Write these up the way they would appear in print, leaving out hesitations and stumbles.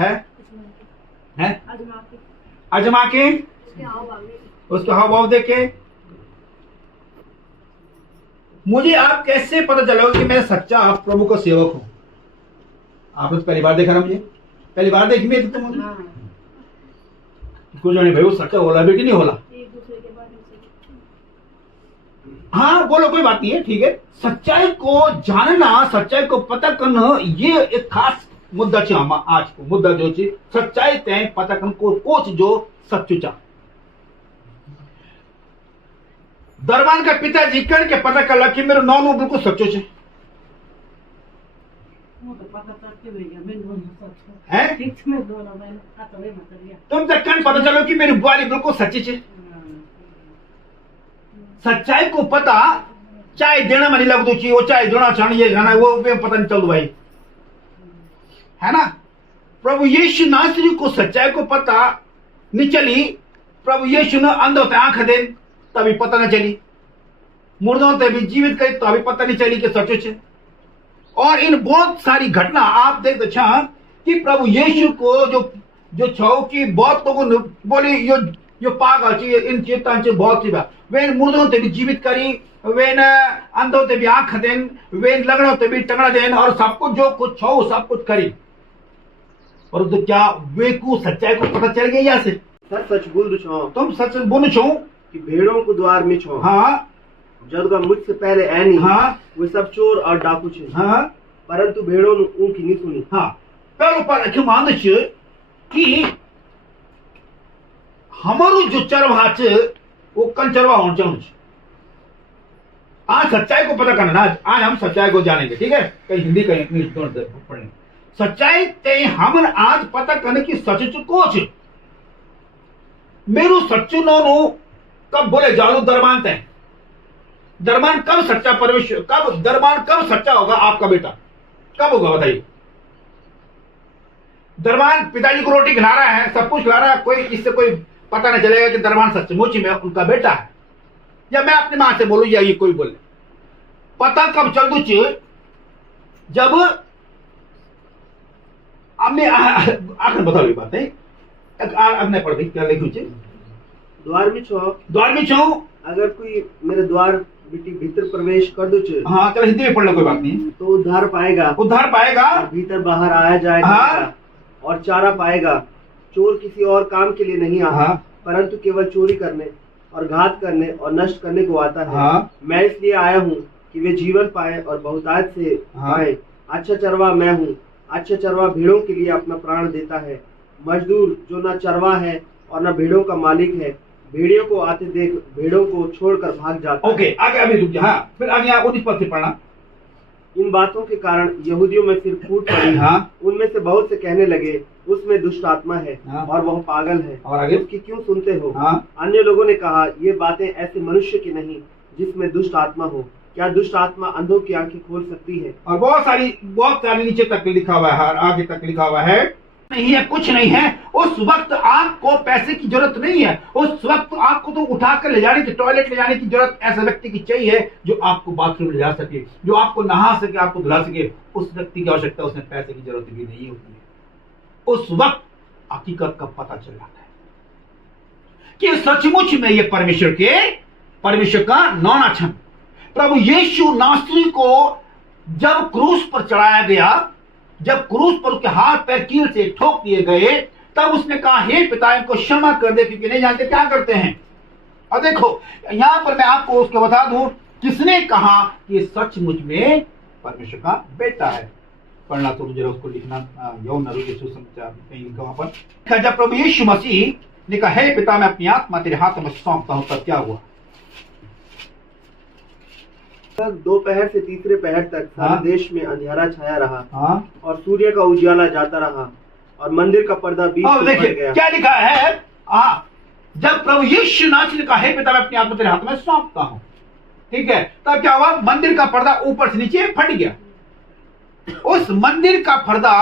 है अजमा के उसके हाव भाव देखे। मुझे आप कैसे पता चलोगे कि मैं सच्चा प्रभु का सेवक हूं? आपने तो पहली बार देखा ना, मुझे पहली बार देखी मैं तो तुम कुछ नहीं भाई, वो सच्चा होला भी कि नहीं होला? हाँ बोलो, कोई बात नहीं है, ठीक है। सच्चाई को जानना, सच्चाई को पता करना, ये एक खास मुद्दा છે આમાં। आज को मुद्दा जो છે सच्चाई तय पता करना को कोच जो सच्चू चा दरबान का पिताजी कण के पता करला कि मेरो नौनु बिल्कुल सच्चो છે हैं? तुम तक कण पता चलो कि मेरी बुआरी बिल्कुल सच्ची છે। सच्चाई को पता चाय देना में नहीं लगदू छी, वो चाय देना छण ये खाना वो पता नहीं चलदू भाई, है ना। प्रभु यीशु नासरी को सच्चाई को पता नहीं चली। प्रभु यीशु ने अंधों ते आंख दे तभी पता न चली, मुर्दों ते भी जीवित करे तो अभी पता नहीं चली कि सचो है। और इन बहुत सारी घटना आप देखते छा कि प्रभु यीशु को जो छो कि बहुत लोगों ने बोली यो पागल छी, इन चेतन से बहुत सी बात वे मुर्दों ते भी जीवित करी, वे अंधों ते भी आंख देन, वे लगड़ों ते भी टंगड़ा देन, और सब कुछ जो कुछ छो सब कुछ करी। और तो क्या वे को सच्चाई को पता चल गया यहाँ से? सच सच बोल छो, तुम सच बोलो छो कि भेड़ों को द्वार में छो। हाँ जब मुझसे पहले ऐनी हाँ वे सब चोर और डाकू छे, हाँ परंतु भेड़ों ने उनकी नहीं सुनी। हाँ पहले पर क्यों मान छे कि हमारो जो चरवाहा छे वो कन चरवा होना चाहिए। आज सच्चाई को पता करना, आज हम सच्चाई को जानेंगे, ठीक है। कहीं हिंदी कहीं इंग्लिश दोनों पढ़ने सच्चाई ते हम आज पता करने की सच को छे। मेरू सच्चू नोनो कब बोले जालू दरबान तय दरबान कब सच्चा परमेश्वर, कब दरबान कब सच्चा होगा? आपका बेटा कब होगा बताइए? दरबान पिताजी को रोटी खिला रहा है, सब कुछ खिला रहा है, कोई इससे कोई पता नहीं चलेगा कि दरबान सचमुच में उनका बेटा है, या मैं अपनी मां से बोलूं या ये कोई बोले। पता कब चल दू जब हमने आखिर बताओ ये बात नहीं पड़ गई क्या लिखी द्वार में छो अगर कोई मेरे द्वार बेटी भीतर प्रवेश कर दो हाँ चलो हिंदी में पढ़ लो, कोई बात नहीं, तो उद्धार पाएगा और भीतर बाहर आया जाएगा। हाँ। और चारा पाएगा। चोर किसी और काम के लिए नहीं आता, हाँ। परंतु केवल चोरी करने और घात करने और नष्ट करने को आता है। हाँ। मैं इसलिए आया हूँ कि वे जीवन पाए और बहुतायत से पाए। अच्छा चरवा मैं हूँ। अच्छा चरवा भेड़ों के लिए अपना प्राण देता है। मजदूर जो न चरवा है और न भेड़ों का मालिक है, भेड़ियों को आते देख भेड़ों को छोड़कर भाग जाता है। ओके आगे अभी रुक जा। हाँ फिर आगे आप 19 पद से पढ़ना। इन बातों के कारण यहूदियों में फिर फूट पड़ी। हाँ। उनमें से बहुत से कहने लगे उसमें दुष्ट आत्मा है। हाँ। और वह पागल है, और आगे उसकी क्यों सुनते हो? हाँ। अन्य लोगों ने कहा ये बातें ऐसे मनुष्य की नहीं जिसमें दुष्ट आत्मा हो। क्या दुष्ट आत्मा अंधों की आंखें खोल सकती है? और बहुत सारी नीचे तक लिखा हुआ है, आगे तक लिखा हुआ है नहीं है, कुछ नहीं है। उस वक्त आपको पैसे की जरूरत नहीं है, उस वक्त आपको तो उठाकर ले जाने की, टॉयलेट ले जाने की जरूरत ऐसे व्यक्ति की चाहिए जो आपको बाथरूम ले जा सके, जो आपको नहा सके, आपको धुला सके। उस व्यक्ति की आवश्यकता, उसमें पैसे की जरूरत भी नहीं होती है। उस वक्त हकीकत का पता चल जाता है कि सचमुच में ये परमेश्वर का नौना छन प्रभु यीशु नासरी को जब क्रूस पर चढ़ाया गया, जब क्रूस पर उसके हाथ पैर कील से ठोक दिए गए, तब उसने कहा हे पिता इनको क्षमा कर दे क्योंकि नहीं जानते क्या करते हैं। और देखो यहां पर मैं आपको उसको बता दूं किसने कहा कि सचमुच में परमेश्वर का बेटा है। पढ़ना तो जरा उसको लिखना, यौन नरु के सुसमाचार कहीं लिखा वहां पर। जब प्रभु यीशु मसीह ने कहा हे पिता मैं अपनी आत्मा तेरे हाथ में सौंपता हूं, तब क्या हुआ? दोपहर से तीसरे पहर तक सारे हाँ? देश में अंधेरा छाया रहा। हाँ? और सूर्य का उजाला जाता रहा और मंदिर का पर्दा बीच से देखिए फट गया। क्या लिखा है। जब प्रभु यीशु नासरी ने कहा हे पिता मैं अपनी आत्मा तेरे हाथ में सौंपता हूं, ठीक है, तब क्या हुआ? मंदिर का पर्दा ऊपर से नीचे फट गया। उस मंदिर का पर्दा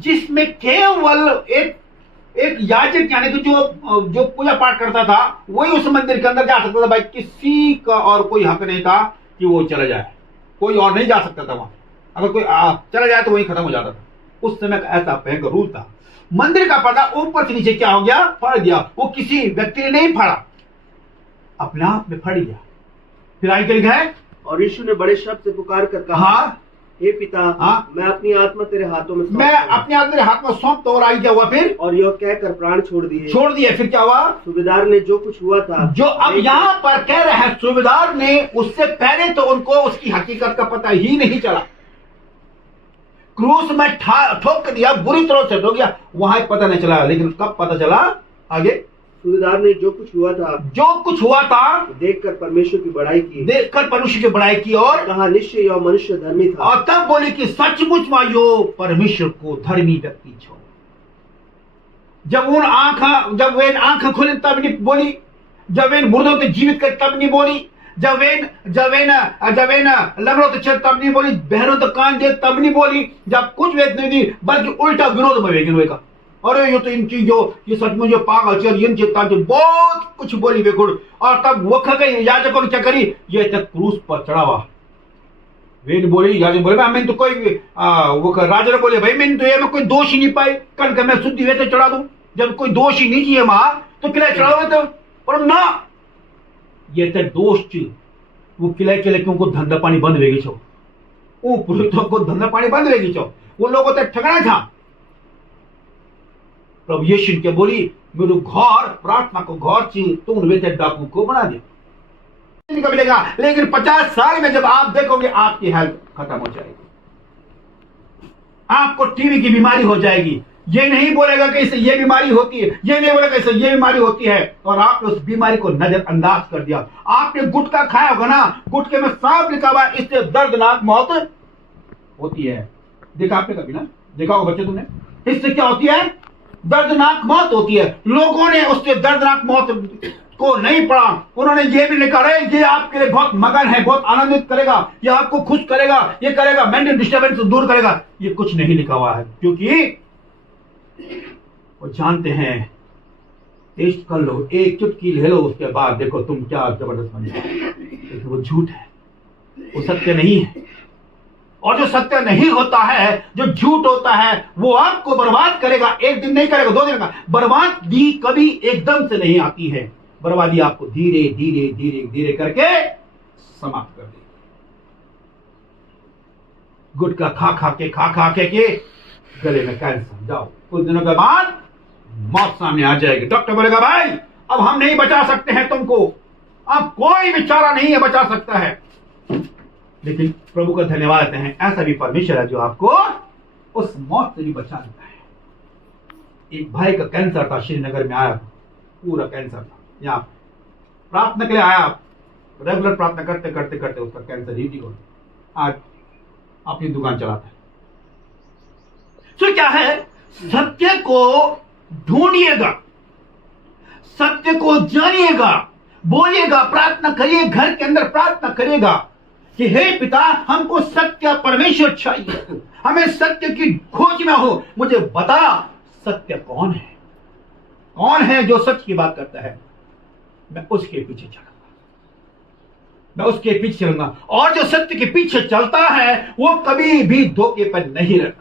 जिसमें केवल एक याजक यानी कि जो पूजा पाठ करता था वही उस मंदिर के अंदर जा सकता था। भाई किसी का और कोई हक नहीं था कि वो चला जाए, कोई और नहीं जा सकता था वहां। अगर कोई चला जाए तो वही खत्म हो जाता था। उस समय का ऐसा भयंकर रूल था। मंदिर का पर्दा ऊपर से नीचे क्या हो गया, फट गया। वो किसी व्यक्ति ने नहीं फाड़ा, अपने आप में फट गया। फिर आगे क्या लिखा है, और यीशु ने बड़े शब्द से पुकार कर कहा, हाँ हे पिता, हाँ, मैं अपनी आत्मा तेरे हाथों में मैं अपने आप तेरे हाथ में सौंपता हूं। और आगे क्या हुआ फिर, और यह कहकर प्राण छोड़ दिए। फिर क्या हुआ, सूबेदार ने जो कुछ हुआ था, जो अब यहाँ पर कह रहे हैं सूबेदार ने, उससे पहले तो उनको उसकी हकीकत का पता ही नहीं चला। क्रूस में ठोक दिया, बुरी तरह से ठोक गया, वहां पता नहीं चला। लेकिन कब पता चला, आगे सूबेदार ने जो कुछ हुआ था देखकर परमेश्वर की बड़ाई की और कहा, निश्चय यह मनुष्य धर्मी था। और तब बोले कि सचमुच यो परमेश्वर को धर्मी व्यक्ति छो। जब वे आंख खुले तब नहीं बोली, जब वे मुर्दों को जीवित कर तब नहीं बोली, जब वे लंगड़ों तो चल तब नहीं बोली, बहनों तो कान दे तब नहीं बोली, जब कुछ वेद नहीं दी, बल्कि उल्टा विरोध में वेगिन हुए का, अरे ये तो इन चीजों, ये सचमुच जो पागल चल इन चित्ता जो बहुत कुछ बोली बेकुड़। और तब वो गई याजकों ने क्या करी, ये तक क्रूस पर चढ़ावा। वे बोली, याजक बोले मैं तो कोई वो राजा ने बोले, भाई मैंने तो ये में कोई दोष ही नहीं पाई, कल का मैं शुद्धि वे तो चढ़ा दूं। जब कोई दोष ही नहीं चाहिए मां तो किला चढ़ाओ तो, पर ना ये तो दोष थी। वो किला के लेके उनको धंधा पानी बंद वेगी छो, वो पुरुषों को धंधा पानी बंद वेगी छो, वो लोगों तक ठगना था। प्रभु यीशु के बोली, मेरे घर प्रार्थना को घर चाहिए, तुम वे डाकू को बना दिया मिलेगा। लेकिन 50 साल में जब आप देखोगे आपकी हेल्थ खत्म हो जाएगी, आपको टीबी की बीमारी हो जाएगी। ये नहीं बोलेगा कि इससे ये बीमारी होती है, ये नहीं बोलेगा इससे ये बीमारी होती है, और आपने उस बीमारी को नजरअंदाज कर दिया। आपने गुटखा खाया होगा ना, गुटखे में साफ लिखा हुआ है इससे दर्दनाक मौत होती है। देखा आपने कभी ना, देखा होगा बच्चे तुमने, इससे क्या होती है, दर्दनाक मौत होती है। लोगों ने उससे दर्दनाक मौत को नहीं पढ़ा, उन्होंने ये भी लिखा है ये आपके लिए बहुत मगन है, बहुत आनंदित करेगा, ये आपको खुश करेगा, ये करेगा, मेंटल डिस्टर्बेंस दूर करेगा। ये कुछ नहीं लिखा हुआ है, क्योंकि वो जानते हैं, टेस्ट कर लो, एक चुटकी ले लो, उसके बाद देखो तुम क्या जबरदस्त बन जाओ। लेकिन वो झूठ है, वो सत्य नहीं है। और जो सत्य नहीं होता है, जो झूठ होता है, वो आपको बर्बाद करेगा। एक दिन नहीं करेगा, 2 दिन का। बर्बादी कभी एकदम से नहीं आती है, बर्बादी आपको धीरे धीरे धीरे धीरे करके समाप्त कर देगी। गुटखा खा के गले में कैंसर, जाओ कुछ दिनों के बाद मौत सामने आ जाएगी। डॉक्टर बोलेगा भाई अब हम नहीं बचा सकते हैं तुमको, अब कोई भी चारा नहीं है बचा सकता है। लेकिन प्रभु का धन्यवाद देते हैं, ऐसा भी परमेश्वर है जो आपको उस मौत से भी बचा देता है। एक भाई का कैंसर था, श्रीनगर में आया, पूरा कैंसर था। यहाँ प्रार्थना के लिए आया, रेगुलर प्रार्थना करते करते करते उसका कैंसर ही ठीक हो गया। आज अपनी दुकान चलाता है। तो क्या है, सत्य को ढूंढिएगा, सत्य को जानिएगा, बोलिएगा, प्रार्थना करिए, घर के अंदर प्रार्थना करिएगा कि हे पिता हमको सत्य परमेश्वर चाहिए, हमें सत्य की खोज में हो, मुझे बता सत्य कौन है जो सच की बात करता है, मैं उसके पीछे चलूंगा, मैं उसके पीछे चलूंगा। और जो सत्य के पीछे चलता है वो कभी भी धोखे पर नहीं रहता।